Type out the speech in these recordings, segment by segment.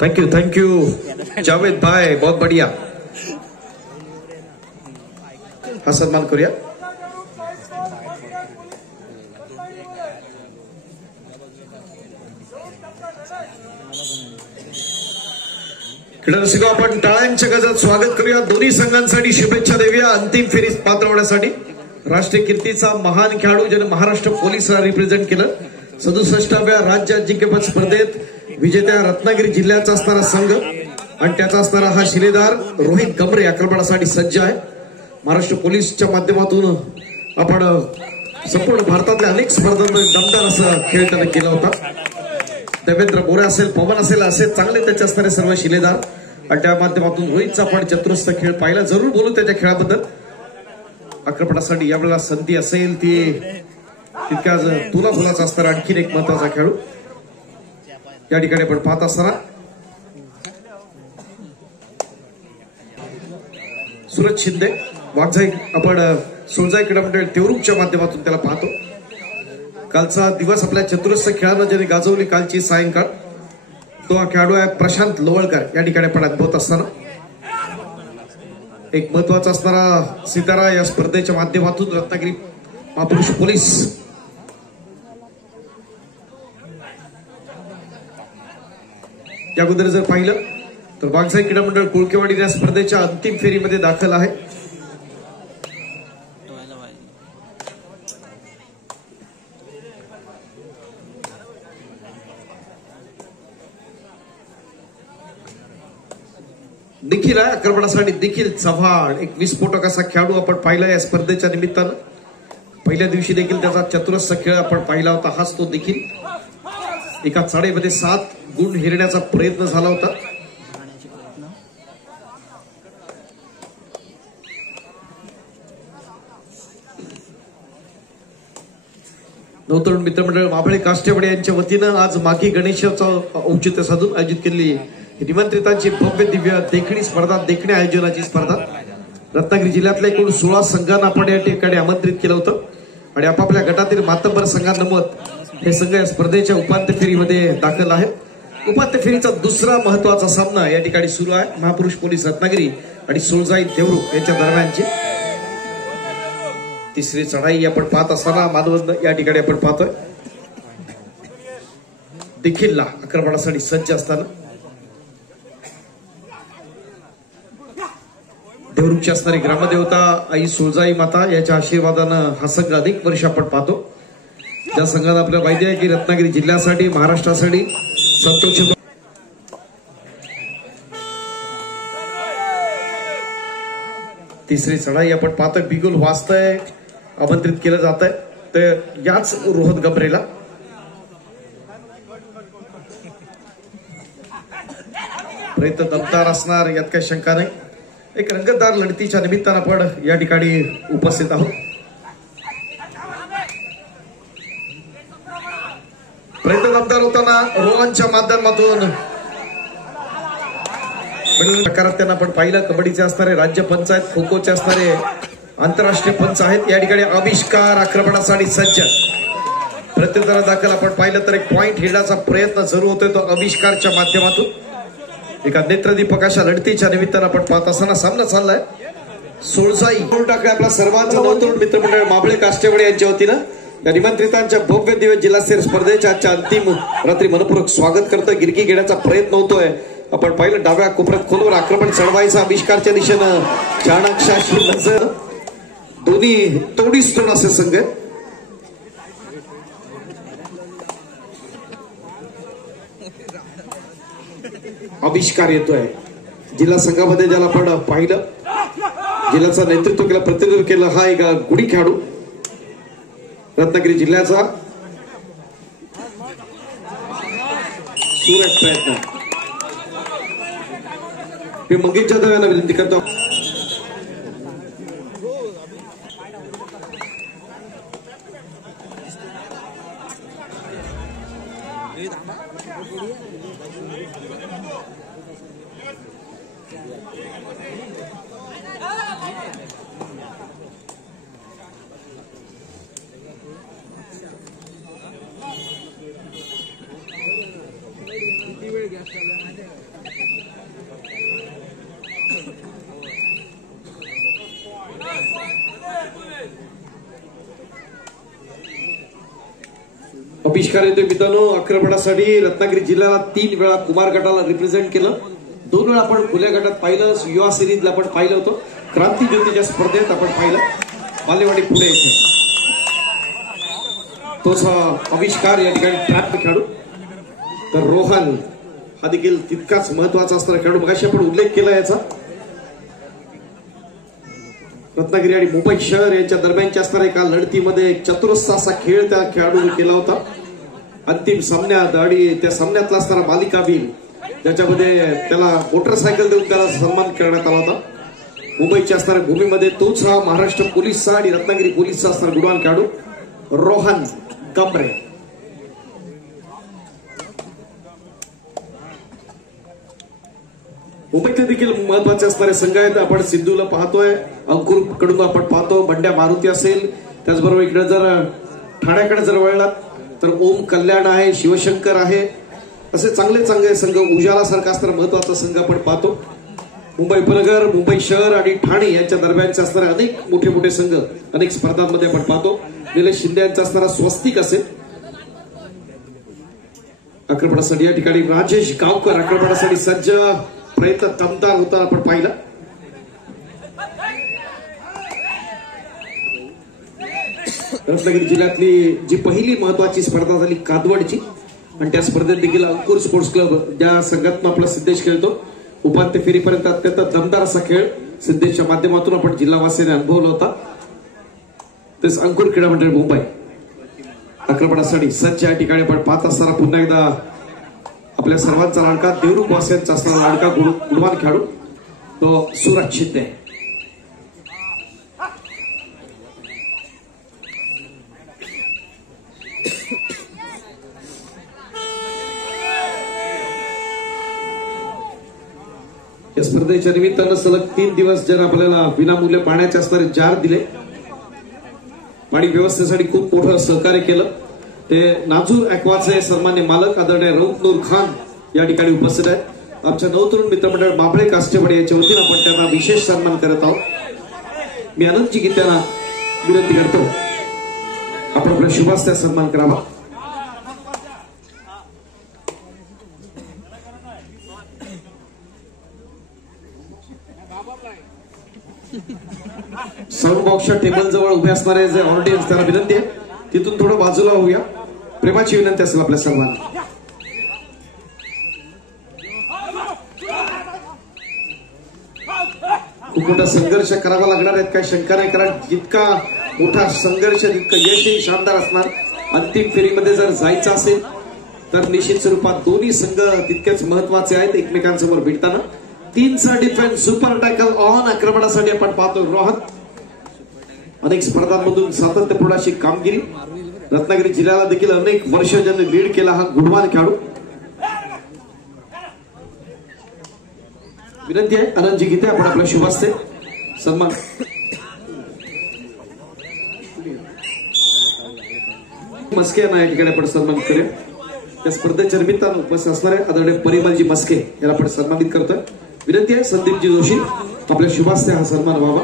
Thank you Javed भाई, बहुत बढ़िया। हा सन्मान करूया। क्रीडारसिक आपण टाळ्यांच्या गजरात स्वागत करूया। दोन्ही संघांसाठी शुभेच्छा देऊया अंतिम फेरीत पात्र होण्यासाठी। राष्ट्रीय कीर्तीचा महान खेळाडू ज्याने महाराष्ट्र पोलिसला रिप्रेझेंट केलं। 67व्या राज्य अजिंक्यपद स्पर्धेत विजेत्या रत्नागिरी जिल्ह्याचा असणारा संघ आणि त्याचा असणारा हा शिलेदार रोहित गमरे आक्रमणासाठी सज्ज आहे। महाराष्ट्र पोलीसच्या माध्यमातून आपण संपूर्ण भारतातल्या अनेक स्पर्धांमध्ये दमदार असा खेळ त्याने केला होता। देवेंद्र बोरे असेल, पवन असेल, असे चांगले त्याचे असणारे सर्व शिलेदार आणि त्या माध्यमातून रोहितचा आपण चतुरस्र खेळ पाहिला। जरूर बोलू त्याच्या खेळाबद्दल। आक्रमणासाठी यावेळेला संधी असेल ती तितक्याच तुला फुलाचा असणारा आणखीन एक महत्वाचा खेळाडू या ठिकाणी आपण पाहत असताना सूरज शिंदे वाघजाई आपण सोळजाई क्रीडा मंडळ देवरूखच्या माध्यमातून त्याला पाहतो। कालचा दिवस आपल्या चतुरस्र खेळानं ज्याने गाजवली कालची सायंकाळ तो हा खेळाडू आहे प्रशांत लोवळकर। या ठिकाणी आपण अनुभवत असताना एक महत्वाचा असणारा सितारा या स्पर्धेच्या माध्यमातून रत्नागिरी महापुरुष पोलीस या अगोदर जर पाहिलं तर वाघजाई क्रीडा मंडळ कुळकेवाडी या स्पर्धेच्या अंतिम फेरीमध्ये दाखल आहे। देखील आहे आक्रमणासाठी देखील चव्हाण एक विस्फोटक असा खेळाडू आपण पाहिला या स्पर्धेच्या निमित्तानं। पहिल्या दिवशी देखील त्याचा चतुरस्र खेळ आपण पाहिला होता। हाच तो देखील एका चाळीमध्ये 7 गुण हेरण्याचा प्रयत्न झाला होता। नवतरुण मित्रमंडळ माबळे काष्टेवाडी यांच्या वतीनं आज माघी गणेशाचं औचित्य साधून आयोजित केलेली निमंत्रितांची भव्य दिव्य देखणी स्पर्धा, देखणी आयोजनाची स्पर्धा रत्नागिरी जिल्ह्यातल्या एकूण 16 संघांना आपण या ठिकाणी आमंत्रित केलं होतं आणि आपापल्या गटातील मातब्बर संघांनमत हे संघ या स्पर्धेच्या उपांत्य फेरीमध्ये दाखल आहेत। उपांत्य फेरीचा दुसरा महत्वाचा सामना या ठिकाणी सुरू आहे। महापुरुष पोलीस रत्नागिरी आणि सोळजाई देवरूख यांच्या दरम्यानची तिसरी चढाई आपण पाहत असताना मानवंत या ठिकाणी आपण पाहतोय देखील आक्रमणासाठी सज्ज असताना देवरूखची असणारी ग्रामदेवता आई सोळजाई माता याच्या आशीर्वादानं हा संघ अधिक वर्ष आपण पाहतो। ज्या संघाला आपल्याला माहिती आहे की रत्नागिरी जिल्ह्यासाठी महाराष्ट्रासाठी संतोष तिसरी चढाई आपण पाहतोय बिगुल वाजतंय आमंत्रित केलं जात आहे तर याच रोहत गमरेला प्रयत्न दमदार असणार यात काही शंका नाही। एक रंगतदार लढतीच्या निमित्तानं आपण या ठिकाणी उपस्थित आहोत। प्रयत्न दमदार होताना रोहनच्या माध्यमातून प्रकारात त्यांना आपण पाहिलं। कबड्डीचे असणारे राज्य पंच आहेत, खो खोचे असणारे आंतरराष्ट्रीय पंच आहेत। या ठिकाणी आविष्कार आक्रमणासाठी सज्ज प्रत्युत्तर दाखल आपण पाहिलं तर एक पॉइंट हेडण्याचा प्रयत्न जरूर होतोय तो आविष्कारच्या माध्यमातून। एका नेत्रदीपक अशा लढतीच्या निमित्तानं आपण पाहत असताना सामना चाललाय सोळजाई टाकले आपला सर्वांचा नवतरुण मित्रमंडळ माबळे काष्टेवाडी यांच्या वतीनं या निमंत्रितांच्या भव्य दिव्य जिल्हास्तरीय स्पर्धेच्या आजच्या अंतिम रात्री मनपूर्वक स्वागत करतोय। गिरकी घेण्याचा प्रयत्न होतोय आपण पाहिलं डाव्या कोपऱ्यात खोलवर आक्रमण चढवायचं आविष्कारच्या दिशेनं चाणक्याशी नजर दोन्ही तोडीस तोड असे संघ आविष्कार येतोय जिल्हा संघामध्ये ज्याला आपण पाहिलं जिल्ह्याचं नेतृत्व केलं प्रतिनिधित्व केलं हा एक गुढी खेळाडू रत्नागिरी जिल्ह्याचा सुरेख प्रयत्न मी मंगेशच्या दव्याला विनंती करतो। आविष्कार येतोय मित्रांनो. आक्रमणासाठी रत्नागिरी जिल्ह्याला 3 वेळा कुमार गटाला रिप्रेझेंट केलं. 2 वेळा आपण खुल्या गटात पाहिलं, युवा सिरीजला आपण पाहिलं होतं, क्रांती ज्योतीच्या स्पर्धेत आपण पाहिलं, बालेवाडी पुणे येथे. तोच आविष्कार या ठिकाणी ट्रॅप खेळाडू. तर रोहन हा देखील तितकाच महत्वाचा असणारा खेळाडू. मगाशी आपण उल्लेख केला याचा. रत्नागिरी आणि मुंबई शहर यांच्या दरम्यानच्या असणाऱ्या एका लढतीमध्ये एक चतुरस्र असा खेळ त्या खेळाडूने केला होता. अंतिम सामन्यात आणि त्या सामन्यातला असणारा मालिकावीर ज्याच्यामध्ये त्याला मोटरसायकल देऊन त्याला सन्मान करण्यात आला होता. मुंबईच्या असणाऱ्या भूमीमध्ये तोच हा महाराष्ट्र पोलीसचा आणि रत्नागिरी पोलीसचा असणारा गुणवान खेळाडू रोहन गंभरे. मुंबईतले देखील महत्वाचे असणारे संघ आहेत. आपण सिंधूला पाहतोय, अंकुर कडून आपण पाहतो, बंड्या मारुती असेल. त्याचबरोबर इकडे जर ठाण्याकडे जर वळलात तर ओम कल्याण आहे, शिवशंकर आहे. असे चांगले चांगले संघ, उजाला सारखा असणारा महत्वाचा संघ आपण पाहतो. मुंबई उपनगर, मुंबई शहर आणि ठाणे यांच्या दरम्यानचे असणारे अनेक मोठे मोठे संघ अनेक स्पर्धांमध्ये आपण पाहतो. निलेश शिंदे यांचा असणारा स्वस्तिक असेल. आक्रमणासाठी या ठिकाणी राजेश गावकर आक्रमणासाठी सज्ज, प्रयत्न दमदार होता आपण पाहिला. रत्नागिरी जिल्ह्यातली जी पहिली महत्वाची स्पर्धा झाली कादवडची, आणि त्या स्पर्धेत देखील अंकुर स्पोर्ट्स क्लब ज्या संघातून आपला सिद्धेश खेळतो, उपांत्य फेरीपर्यंत अत्यंत दमदार असा खेळ सिद्धेशच्या माध्यमातून आपण जिल्हावासीने अनुभवला होता. तेच अंकुर क्रीडा मंडळ मुंबई आक्रमणासाठी सज्ज या ठिकाणी आपण पाहत असताना पुन्हा एकदा आपल्या सर्वांचा लाडका, देवरुख वासियांचा असणारा लाडका गुणवान खेळाडू तो सूरज शिंदे. या स्पर्धेच्या निमित्तानं सलग 3 दिवस जर आपल्याला विनामूल्य पाण्याचे असणारे जार दिले, पाणी व्यवस्थेसाठी खूप मोठं सहकार्य केलं. ते नाजूर ॲक्वाचे सन्मान्य मालक आदरणीय रऊफ नूर खान या ठिकाणी उपस्थित आहेत. आमच्या नवतरुण मित्रमंडळ माबळे कास्टेवाडी याच्या वतीनं आपण त्यांना विशेष सन्मान करत आहोत. मी अनंतजी गीत्यांना विनंती करतो आपण आपल्या शुभास्त्या सन्मान करावा. साऊंड बॉक्सच्या टेबल जवळ उभे असणारे जे ऑडियन्स त्यांना विनंती आहे तिथून थोडं बाजूला होऊया. प्रेमाची विनंती असेल आपल्या सर्वांना. खूप मोठा संघर्ष करावा लागणार आहेत, काही शंका नाही. कारण जितका मोठा संघर्ष तितकं यशही शानदार असणार. अंतिम फेरीमध्ये जर जायचं असेल तर निश्चित स्वरूपात दोन्ही संघ तितकेच महत्वाचे आहेत एकमेकांसमोर भिडताना. 3चा डिफेन्स, सुपर टॅकल ऑन. आक्रमणासाठी आपण पाहतो रोहन. अनेक स्पर्धांमधून सातत्यपूर्ण अशी कामगिरी. रत्नागिरी जिल्ह्याला देखील अनेक वर्ष ज्यांनी लीड केला हा गुणवान खेळाडू. विनंती आहे आनंदजी गीते आपण आपल्या शुभास्ते सन्मान. मस्के यांना या ठिकाणी आपण सन्मान करूया. या स्पर्धेच्या निमित्तानं उपस्थित असणारे आदरणीय परिमलजी मस्के याला आपण सन्मानित करतोय. विनंती आहे संदीपजी जोशी आपल्या शुभास्ते हा सन्मान व्हावा.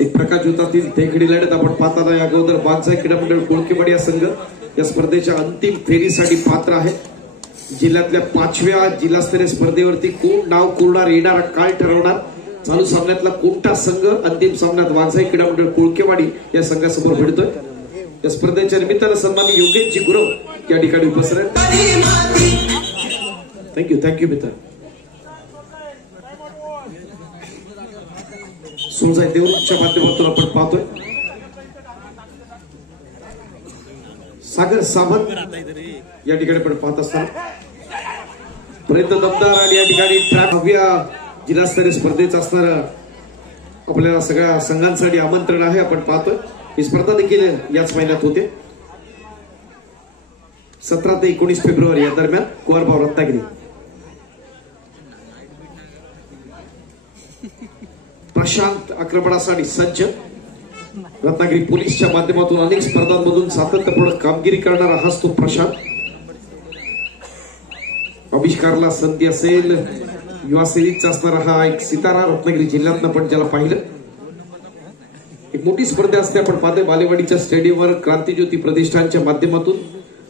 एक प्रकाशयुतातील देखडी लढत आपण पाहताना या अगोदर बादशाह क्रीडा मंडळ कोळकेवाडी या संघ या स्पर्धेच्या अंतिम फेरीसाठी पात्र आहे. जिल्ह्यातल्या 5व्या जिल्हास्तरीय स्पर्धेवरती कोण नाव कोरणार, येणारा काळ ठरवणार. चालू सामन्यातला कोणता संघ अंतिम सामन्यात बादशाह क्रीडा मंडळ कोळकेवाडी या संघासमोर भिडतोय. या स्पर्धेच्या निमित्तानं सन्माननीय योगेशजी गुरव या ठिकाणी उपस्थित आहेत. थँक्यू मित्र. सोजाय देवरुखच्या माध्यमातून आपण पाहतोय सागर सावंत या ठिकाणी आपण पाहत असताना प्रयत्न दमदार. आणि या ठिकाणी ट्रॅक 6व्या जिल्हास्तरीय स्पर्धेचं असणार आपल्याला सगळ्या संघांसाठी आमंत्रण आहे. आपण पाहतोय ही स्पर्धा देखील याच महिन्यात होते. 17 ते 19 फेब्रुवारी या दरम्यान कोरबाव रत्नागिरी. प्रशांत आक्रमणासाठी सज्ज. रत्नागिरी पोलीसच्या माध्यमातून अनेक स्पर्धांमधून सातत्यपूर्ण कामगिरी करणारा हाच तो प्रशांत. आविष्कारला संधी असेल, युवा सिरीजचा असणारा हा एक सितारा रत्नागिरी जिल्ह्यातनं पण ज्याला पाहिलं. एक मोठी स्पर्धा असते. आपण पाहतोय बालेवाडीच्या स्टेडियमवर क्रांतिज्योती प्रतिष्ठानच्या माध्यमातून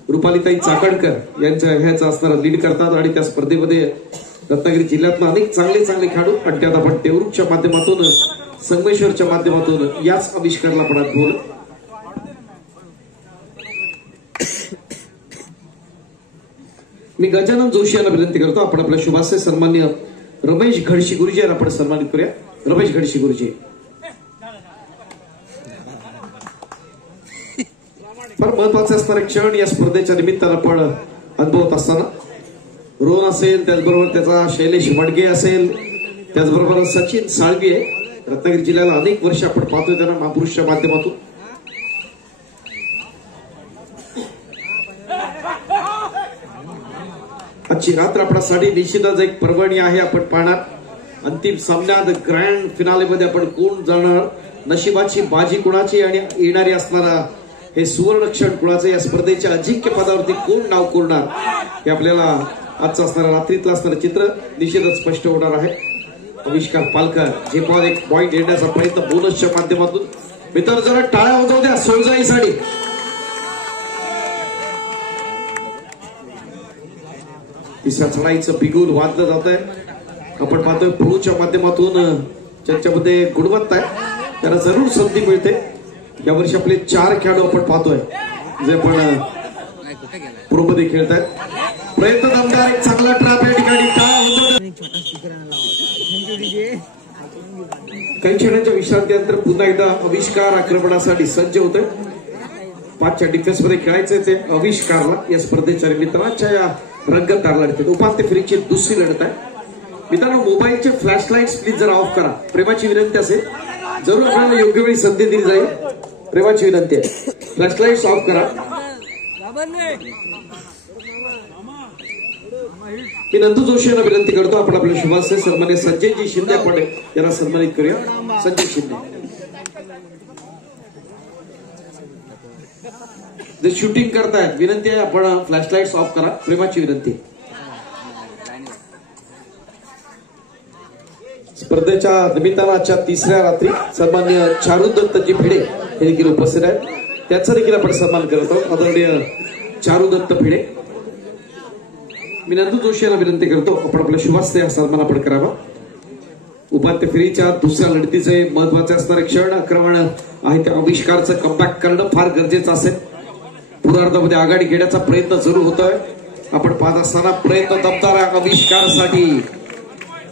रुपालीताई चाकणकर यांच्या ह्याचा असणारा लीड करतात आणि त्या स्पर्धेमध्ये रत्नागिरी जिल्ह्यातून अनेक चांगले खेळाडू आणि त्यात आपण देवरूखच्या माध्यमातून संगमेश्वरच्या माध्यमातून याच आविष्कारला आपण बोल. मी गजानन जोशी यांना विनंती करतो आपण आपल्या शुभास्य सन्मान्य रमेश घडशी गुरुजी यांना आपण सन्मानित करूया. रमेश घडशी गुरुजी फार महत्वाचे असणारे क्षण या स्पर्धेच्या निमित्तानं आपण अनुभवत असताना रोहन असेल, त्याचबरोबर त्याचा शैलेश वडगे असेल, त्याचबरोबर सचिन साळवी आहे. रत्नागिरी जिल्ह्याला अनेक वर्ष आपण पाहतोय त्यांना महापुरुषच्या माध्यमातून. आजची रात्र आपल्यासाठी निश्चितच एक पर्वणी आहे. आपण पाहणार अंतिम सामन्यात ग्रँड फिनालेमध्ये आपण कोण जाणार, नशिबाची बाजी कुणाची आणि येणारी असणारा हे सुवर्णक्षण कुणाचं, या स्पर्धेच्या अजिंक्य पदावरती कोण नाव कोरणार हे आपल्याला आजचं असणारा रात्रीतलं असणारं चित्र निश्चितच स्पष्ट होणार आहे. आविष्कार पालकर जे पण एक पॉइंट येण्याचा प्रयत्न बोनसच्या माध्यमातून. मित्र जरा टाळ्या वाजवू द्या सोळजाईसाठी. तिसऱ्या चढाईचं बिगुल वाजलं जात आहे. आपण पाहतोय पुढच्या माध्यमातून ज्यांच्यामध्ये गुणवत्ता आहे त्यांना जरूर संधी मिळते. यावर्षी आपले 4 खेळाडू आपण पाहतोय जे पण प्रोमध्ये खेळत आहेत. प्रयत्न दमदार, एक चांगला ट्रॅप या ठिकाणी. काही क्षणांच्या विश्रांतीनंतर पुन्हा एकदा आविष्कार आक्रमणासाठी सज्ज होतोय. 5च्या डिफेन्स मध्ये खेळायचे ते आविष्कारला या स्पर्धेच्या निमित्ताच्या या रंगतदार लढतीत उपांत्य फेरीची दुसरी लढत आहे. मित्रांनो, मोबाईलचे फ्लॅशलाइट्स प्लीज जरा ऑफ करा. प्रेमाची विनंती असेल, जरूर आपल्याला योग्य वेळी संधी दिली जाईल. प्रेमाची विनंती आहे, फ्लॅशलाइट्स ऑफ करा. मी नंदू जोशी यांना विनंती करतो आपण आपल्या शुभास्य सन्मान्य संजयजी शिंदे आपण यांना सन्मानित करूया. संजय शिंदे जे शूटिंग करतायत, विनंती आहे आपण फ्लॅशलाइट्स ऑफ करा. प्रेमाची विनंती. स्पर्धेच्या निमित्तानं आजच्या तिसऱ्या रात्री सन्मान्य चारू दत्तजी भिडे हे देखील उपस्थित आहेत. त्याचा देखील आपण सन्मान करत आहोत. आदरणीय चारू दत्त भिडे. मी नंदू जोशी यांना विनंती करतो आपण आपल्या शुभास्य सन्मान आपण करावा. उपांत्य फेरीच्या दुसऱ्या लढतीचे महत्वाचे असणारे क्षण आक्रमण आहे ते आविष्कारचं कमबॅक करणं फार गरजेचं असेल. पूर्वार्धामध्ये आघाडी घेण्याचा प्रयत्न जरूर होतोय. आपण पाहत असताना प्रयत्न दमदार आविष्कारासाठी.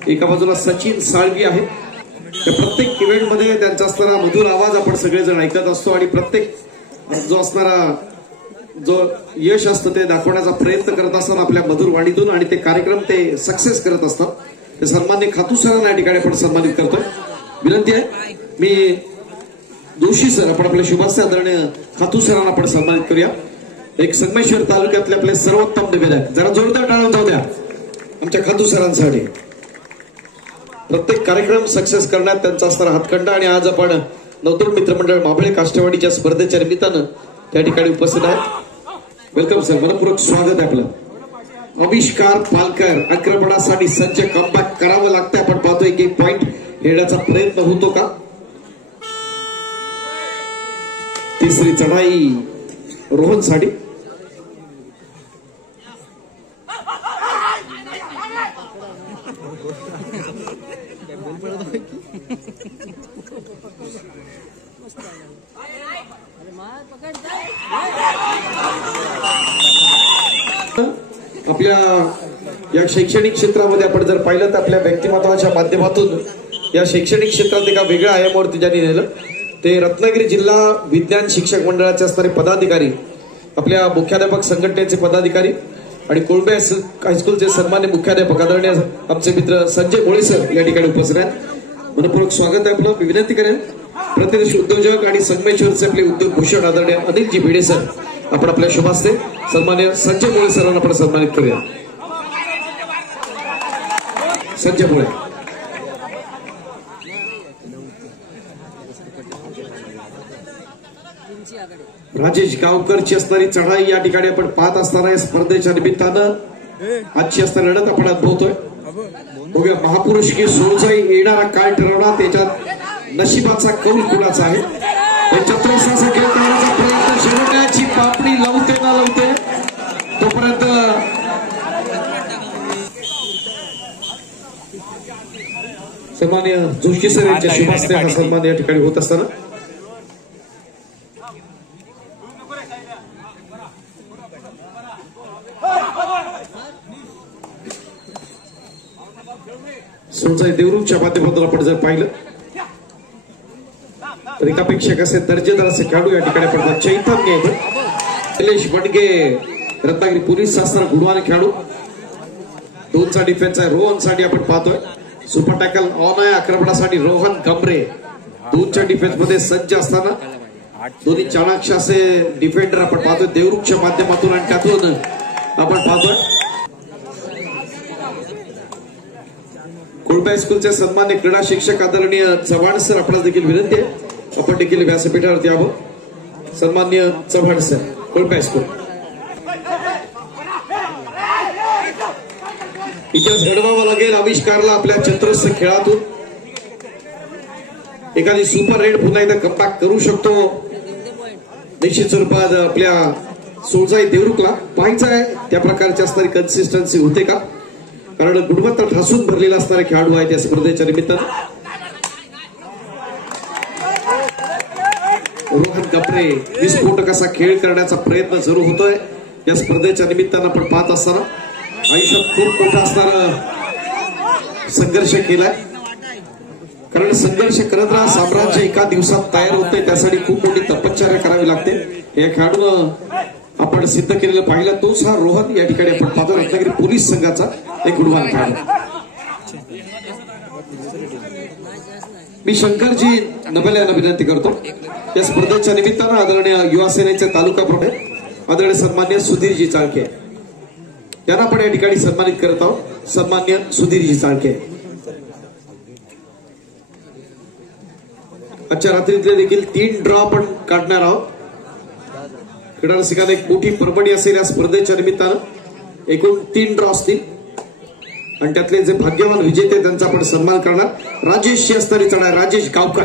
एका बाजूला सचिन साळवी आहे. प्रत्येक इव्हेंटमध्ये त्यांचा असणारा मधुर आवाज आपण सगळेजण ऐकत असतो आणि प्रत्येक जो असणारा जो यश असतं ते दाखवण्याचा प्रयत्न करत असताना आपल्या मधुर वाणीतून आणि ते कार्यक्रम ते सक्सेस करत असतात. ते सन्मान्य खातू सरांना या ठिकाणी आपण सन्मानित करतोय. विनंती आहे, मी जोशी सर आपण आपल्या शुभास्य आदरणीय खातू सरांना आपण सन्मानित करूया. एक संगमेश्वर तालुक्यातले आपले सर्वोत्तम निवेदक, जरा जोरदार टाळ्या जाऊ द्या आमच्या खातू सरांसाठी. प्रत्येक कार्यक्रम सक्सेस करण्यात त्यांचा असणारा हातखंडा. आणि आज आपण नवतरुण मित्रमंडळ माबळे काष्टवाडीच्या स्पर्धेच्या निमित्तानं त्या ठिकाणी उपस्थित आहेत. वेलकम सर, मनपूर्वक स्वागत आहे आपलं. आविष्कार पालकर आक्रमणासाठी सज्ज. कमबॅक करावं लागतं. आपण पाहतोय की पॉइंट येण्याचा प्रयत्न होतो का. तिसरी चढाई रोहनसाठी. आपल्या या शैक्षणिक क्षेत्रामध्ये आपण जर पाहिलं तर आपल्या व्यक्तिमत्वाच्या माध्यमातून या शैक्षणिक क्षेत्रात एका वेगळ्या आयामावरती ज्यांनी नेलं ते रत्नागिरी जिल्हा विज्ञान शिक्षक मंडळाचे असणारे पदाधिकारी, आपल्या मुख्याध्यापक संघटनेचे पदाधिकारी आणि कोळंबे हायस्कूलचे सन्मान्य मुख्याध्यापक आदरणीय आमचे मित्र संजय मोळे सर या ठिकाणी उपस्थित आहेत. मनपूर्वक स्वागत आहे आपलं. मी विनंती करेन प्रतिनिधी उद्योजक आणि संगमेश्वरचे आपले उद्योग भूषण आदरणीय अनिलजी भिडे सर आपण आपल्या शुभास्य सन्मान्य संजय मोळे सरांना आपण सन्मानित करूया. संजय मोळे. राजेश गावकरची असणारी चढाई या ठिकाणी आपण पाहत असताना या स्पर्धेच्या निमित्तानं आजची असणारी लढत आपण अनुभवतोय. बघूया महापुरुष की सोळजाई येणारा काय ठरवणार. त्याच्यात नशिबाचा कौल कुणाचा आहे. चतुरस्राचा खेळ करण्याचा प्रयत्न शेवटची पापडी लावते ना लावते तोपर्यंत सन्मान्य जोशी सर यांच्या शुभास्ते हा सन्मान या ठिकाणी होत असताना सोनसाई देवरूपच्या माध्यमातून आपण जर पाहिलं तर एकापेक्षा कसे दर्जेदार असे खेळाडू या ठिकाणी पडतात. चैतन्य निलेश बडगे रत्नागिरी पोलीस शासना गुणवान खेळाडू. 2चा डिफेन्स आहे. रोहन साठी आपण पाहतोय सुपर टॅकल ऑन आहे. आक्रमणासाठी रोहन गमरे 2च्या डिफेन्स मध्ये सज्ज असताना दोन्ही चाणाक्ष असे डिफेंडर आपण पाहतोय देवरूपच्या माध्यमातून आणि त्यातून आपण पाहतोय कोळपे हायस्कूलचे सन्मान्य क्रीडा शिक्षक आदरणीय चव्हाण सर आपल्याला देखील विनंती आहे आपण देखील व्यासपीठावरती यावं. सन्मान्य चव्हाण सर कोळपे हायस्कूल. इतिहास घडवावा लागेल आविष्कारला आपल्या चतुरस्र खेळातून. एखादी सुपर रेड पुन्हा एकदा कमबॅक करू शकतो निश्चित स्वरूपात आपल्या सोळसाई देवरूखला पाहायचं आहे त्या प्रकारची असणारी कन्सिस्टन्सी होते का, कारण गुणवत्ता ठासून भरलेला असणारे खेळाडू आहेत या स्पर्धेच्या निमित्तानं. रोहन गपरे विस्फोटक असा खेळ करण्याचा प्रयत्न जरूर होतोय या स्पर्धेच्या निमित्तानं आपण पाहत असताना. आयुष्यात खूप मोठा असणारा संघर्ष केलाय, कारण संघर्ष करत राहा साम्राज्य एका दिवसात तयार होते त्यासाठी खूप मोठी तपश्चर्या करावी लागते. या खेळाडूनं आपण सिद्ध केलेलं पाहिलं तोच हा रोहन या ठिकाणी आपण पाहतो रत्नागिरी पोलीस संघाचा एक गुणवान खेळाडू. मी शंकरजी नबल यांना विनंती करतो या स्पर्धेच्या निमित्तानं आदरणीय युवा सेनेचे तालुका प्रमुख आदरणीय सन्मान्य सुधीरजी चाळके यांना आपण या ठिकाणी सन्मानित करत आहोत. सन्मान्य सुधीरजी चाळके आजच्या रात्रीतले देखील 3 ड्रॉ आपण काढणार आहोत. क्रीडा रसिकांना एक मोठी परभणी असेल या स्पर्धेच्या निमित्तानं. एकूण 3 ड्रॉ असतील आणि त्यातले जे भाग्यवान विजेते त्यांचा आपण सन्मान करणार. राजेश असणारी चढाय राजेश गावकर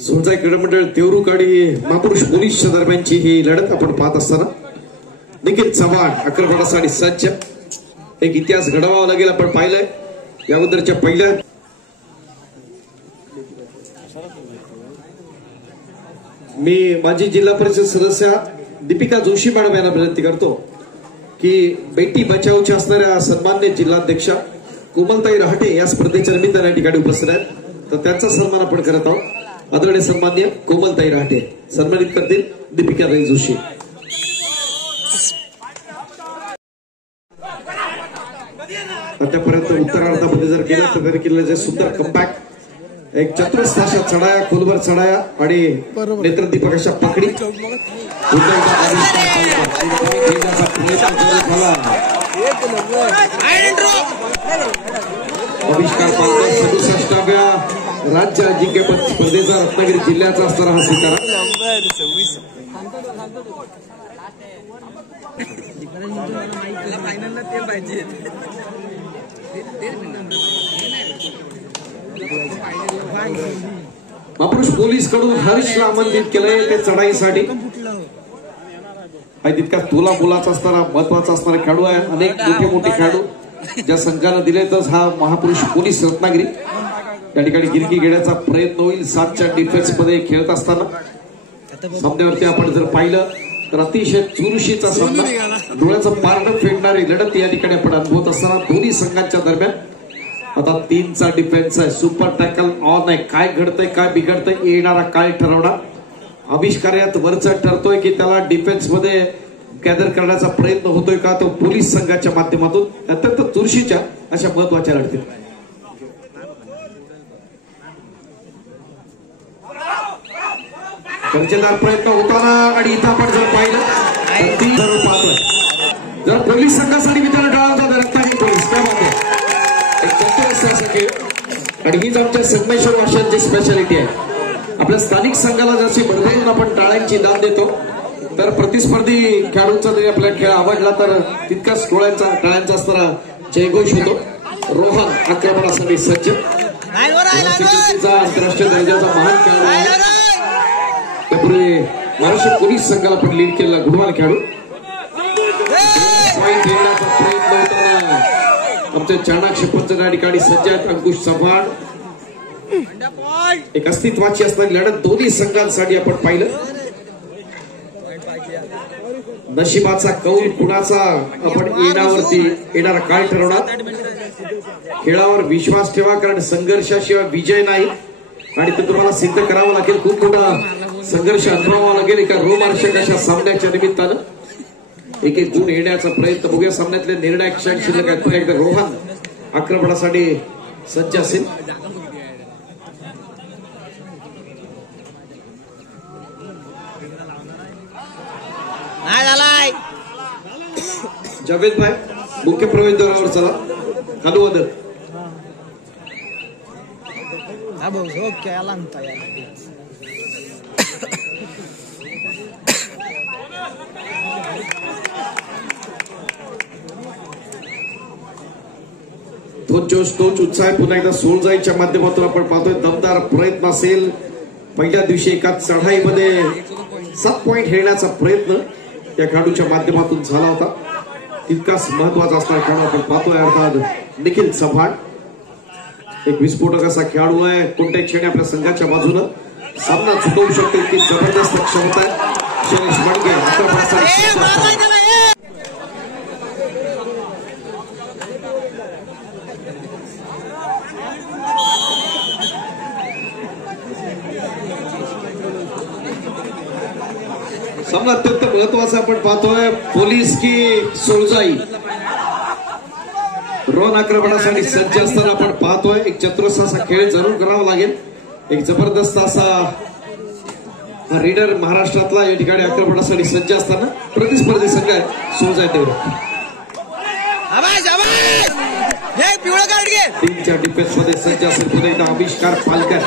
सोनसाई क्रीडा मंडळ देवरूख आणि महापुरुष पोलीसच्या दरम्यानची ही लढत आपण पाहत असताना निखिल चव्हाण आक्रमणासाठी सज्ज. एक इतिहास घडवावा लागेल आपण पाहिलंय याबद्दलच्या पहिल्या मी माजी जिल्हा परिषद सदस्य दीपिका जोशी मॅडम यांना विनंती करतो की बेटी बचावच्या असणाऱ्या सन्मान्य जिल्हाध्यक्षा कोमलताई रहाटे या स्पर्धेच्या निमित्ताने या ठिकाणी उपस्थित आहेत, तर त्यांचा सन्मान आपण करत आहोत. आदरणीय सन्मान्य कोमलताई रहाटे सन्मानित करतील दीपिका जोशी. आतापर्यंत उत्तरार्धामध्ये जर केलं तर तरी केलेलं जे सुंदर कमबॅक एक चतुरस्राच्या चढाया खोलवर चढाया आणि नेत्रदीपक अशा पकडी आविष्कार 67व्या राज्य अजिंक्यपद स्पर्धेचा रत्नागिरी जिल्ह्याचा असणारा हा स्वीकार. महापुरुष पोलीस कडून हर्षला आमंत्रित केलंय ते चढाईसाठी. तितका तुला मुलाचा असणारा महत्वाचा असणारा खेळाडू आहे. अनेक मोठे खेळाडू ज्या संघानं दिले तर हा महापुरुष पोलीस रत्नागिरी या ठिकाणी गिरकी घेण्याचा प्रयत्न होईल. 7च्या डिफेन्स मध्ये खेळत असताना सामन्यावरती आपण जर पाहिलं तर अतिशय चुरशीचा सामना डोळ्याचं पारडं फेडणारी लढत या ठिकाणी आपण अनुभवत असताना दोन्ही संघांच्या दरम्यान. आता 3चा डिफेन्स आहे. सुपर टॅकल ऑन आहे. काय घडतंय काय बिघडतंय येणारा काय ठरवणार. आविष्कार यात वरचा ठरतोय की त्याला डिफेन्स मध्ये गॅदर करण्याचा प्रयत्न होतोय का तो पोलीस संघाच्या माध्यमातून अत्यंत चुरशीच्या अशा महत्वाच्या लढतीत. दर्जेदार प्रयत्न होताना आणि इथं आपण जर पाहिलं पाहतोय जर पोलीस संघासाठी मित्रांनो टाळा होता रत्नागिरी पोलीस त्यामध्ये एक चतुरस्राचा खेळ आणि हीच आमच्या संगमेश्वर भाषांची स्पेशालिटी आहे. आपल्या स्थानिक संघाला जशी भरभरून आपण टाळ्यांची दाद देतो, तर प्रतिस्पर्धी खेळाडूंचा जरी आपला खेळ आवडला तर तितकाच टाळ्यांचा असणारा जयघोष होतो. रोहन आक्रमणासाठी सज्ज, आंतरराष्ट्रीय दर्जाचा महान खेळाडू. त्यापूर्वी महाराष्ट्र पोलीस संघाला पण लीड केलेला गुणवान खेळाडू. पॉईंट घेण्याचा प्रयत्न होताना आमचे चाणाक्ष पंच त्या ठिकाणी सज्ज आहेत. अंकुश चव्हाण. एक अस्तित्वाची असणारी लढत दोन्ही संघांसाठी आपण पाहिलं. नशिबाचा कौल कुणाचा आपण येणारा काळ ठरवणार. खेळावर विश्वास ठेवा, कारण संघर्षाशिवाय विजय नाही आणि ते तुम्हाला सिद्ध करावं लागेल. खूप मोठा संघर्ष अनुभवावा लागेल एका रोमांचक अशा सामन्याच्या निमित्तानं. 1 जून येण्याचा प्रयत्न बघूया. सामन्यातले निर्णायक क्षण शिल्लक आहेत. पुन्हा एकदा रोहन आक्रमणासाठी सज्ज असेल. जावेद भाई मुख्य प्रवेशद्वारावर चला. हॅलो अदर तोच जोश तोच उत्साह पुन्हा एकदा सोळजाईच्या माध्यमातून आपण पाहतोय. दमदार प्रयत्न असेल. पहिल्या दिवशी एका चढाईमध्ये 7 पॉइंट खेळण्याचा प्रयत्न या खेळाडूच्या माध्यमातून झाला होता. तितकाच महत्वाचा असणारा खेळाडू आपण पाहतोय, अर्थात निखिल चव्हाण. एक विस्फोटक असा खेळाडू आहे. कोणत्याही क्षणी आपल्या संघाच्या बाजूनं सामना झुकवू शकतो इतकी जबरदस्त क्षमता आहे. शैलेश मांडगे आक्रमणासाठी सामना अत्यंत महत्वाचा आपण पाहतोय. पोलीस की सोळजाई रोहन आक्रमणासाठी सज्ज असताना आपण पाहतोय. एक चतुरस्र असा खेळ जरूर करावा लागेल. एक जबरदस्त असा रीडर महाराष्ट्रातला या ठिकाणी आक्रमणासाठी सज्ज असताना प्रतिस्पर्धी संघ आहे सोळजाई देवरुख. टीमच्या डिफेन्स मध्ये सज्ज असेल पुन्हा एकदा आविष्कार पालकर.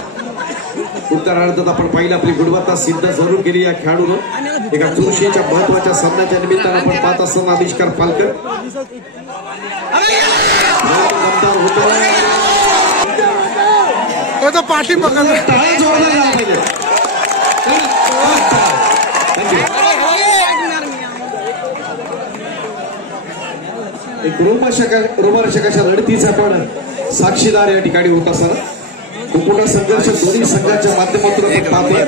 उत्तरार्धात आपण पाहिलं आपली गुणवत्ता सिद्ध जरूर केली या खेळाडूनं. एका चुरशीच्या महत्वाच्या सामन्याच्या निमित्तानं आपण पाहत असताना आविष्कार पालकर पाठी पकडला. एक रोमहर्षकाच्या लढतीचा पण साक्षीदार या ठिकाणी होत असताना खूप मोठा संघर्ष दोन्ही संघाच्या माध्यमातून आपण पाहतोय.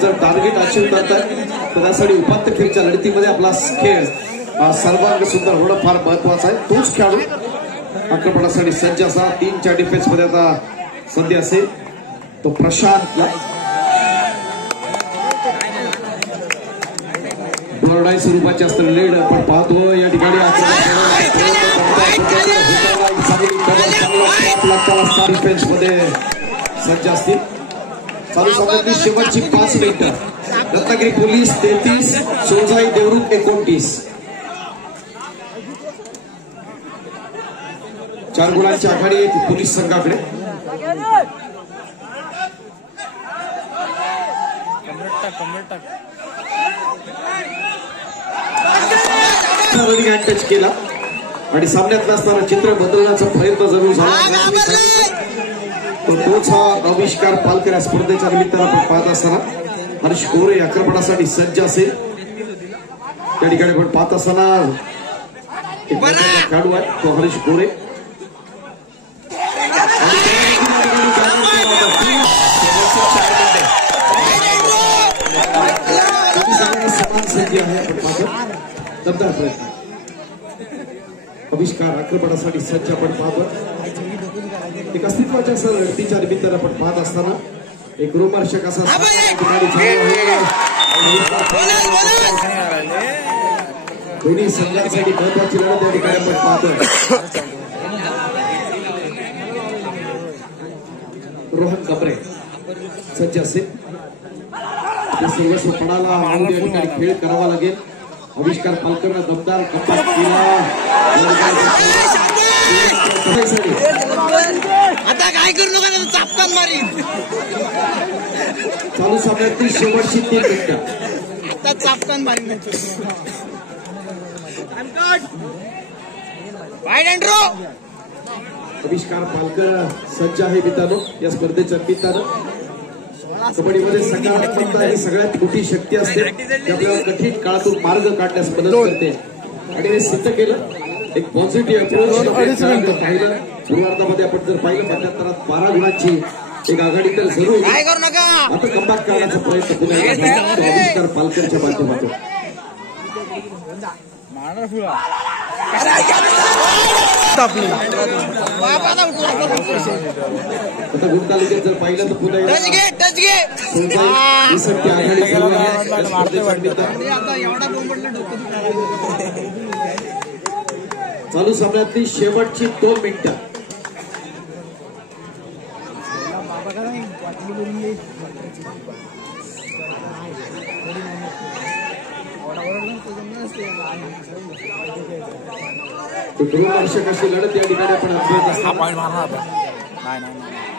जर टार्गेट अचीव करतात तर त्यासाठी उपांत्य खेळच्या लढतीमध्ये आपला खेळ सर्वांग सुंदर होणं फार महत्वाचं आहे. तोच खेळाडू आक्रमणासाठी सज्ज असा. 3च्या डिफेन्स मध्ये आता संधी असेल तो प्रशांतला. बोर्डाई स्वरूपाची असणारी लेड आपण पाहतो या ठिकाणी. डिफेन्स मध्ये सज्ज असतील. चालू सामन्यातली शेवटची 5 मिनिटं. रत्नागिरी पोलीस 33, सोळजाई देवरुख 29. 4 गुणांची आघाडी आहे पोलीस संघाकडे. टच केला आणि सामन्यातला असताना चित्र बदलण्याचा प्रयत्न जरूर झाला. तोच हा आविष्कार पालकर या स्पर्धेच्या निमित्तानं आपण पाहत असताना हरीश गोरे आक्रमणासाठी सज्ज असेल. त्या ठिकाणी आपण पाहत असताना एक खेळाडू आहे तो हरीश गोरे. दमदार प्रयत्न. आविष्कार आक्रमणासाठी सज्ज आपण पाहतो. एक अस्तित्वाच्या लढतीच्या निमित्तानं आपण पाहत असताना एक रोमहर्षक असा दोन्ही संघांसाठी महत्वाची लढत या ठिकाणी आपण पाहतोय. रोहन कबरे सज्ज असेल. सर्वस्व पणाला आणून या ठिकाणी खेळ करावा लागेल. आविष्कार पालकरनं दमदार कपात केला. आता काय करू नका चापकान मारी चालू सामन्यातील शेवटची 3 मिनिटं आता चापकान मारी आविष्कार पालकर सज्ज आहे मित्रांनो या स्पर्धेच्या निमित्तानं कबड्डीमध्ये सकारात्मकता ही सगळ्यात मोठी शक्ती असते ती आपल्याला कठीण काळातून मार्ग काढण्यास मदत करते आणि हे सिद्ध केलं एक पॉझिटिव्ह अप्रोच पाहिलं पूर्वार्धामध्ये आपण जर पाहिलं 75 12 गुणांची एक आघाडी तर जरूर काय करू नका आता कमबॅक करण्याचा प्रयत्न पुन्हा आविष्कार पालकरच्या माध्यमातून आता गुण तालुक्यात जर पाहिलं तर पुन्हा चालू सामन्यातली शेवटची 2 मिनिटं दर्शक अशी लढत या ठिकाणी आपण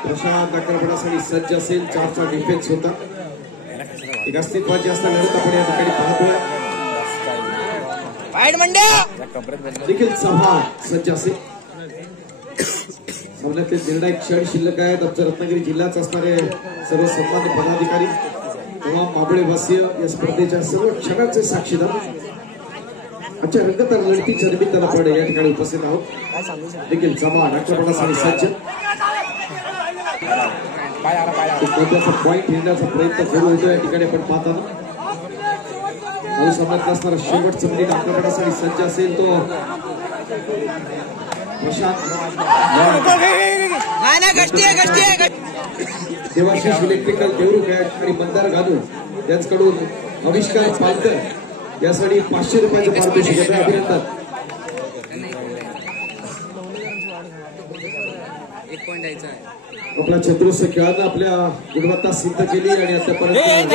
प्रशांत आक्रमणासाठी सज्ज असेल 4चा डिफेन्स होता एक अस्तित्वाची असता लढत आपण या ठिकाणी पाहतोय देखील सभा सज्ज असेल सामन्यातले निर्णायक क्षण शिल्लक आहेत आमच्या रत्नागिरी जिल्ह्यात असणारे सर्व सन्मान्य पदाधिकारी किंवा माबळेवासीय या स्पर्धेच्या सर्व क्षणाचे साक्षीदार आजच्या रंगतार लढतीच्या निमित्तानं आपण या ठिकाणी उपस्थित आहोत देखील समान आक्रमणासाठी सज्ज पॉईंट घेण्याचा प्रयत्न सुरू होतो या ठिकाणी आपण पाहताना चालू सामन्यात असणारा शेवटचा मिनिट आक्रमणासाठी सज्ज असेल तो देवाशिष इलेक्ट्रिकल देवरुख आणि मंदार घालू त्यांच्याकडून आविष्कार पालकर यासाठी 500 रुपयाचं पारितोषिक आहे अभिनंदन आपला चतुर्थ खेळानं आपल्या गुणवत्ता सिद्ध केली आणि आतापर्यंत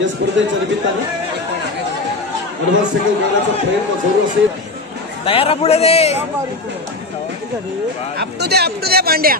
या स्पर्धेच्या निमित्तानं अडवान्स सेकंड करण्याचा प्रयत्न सुरू असेल तयार पुढे दे आपटू दे पांड्या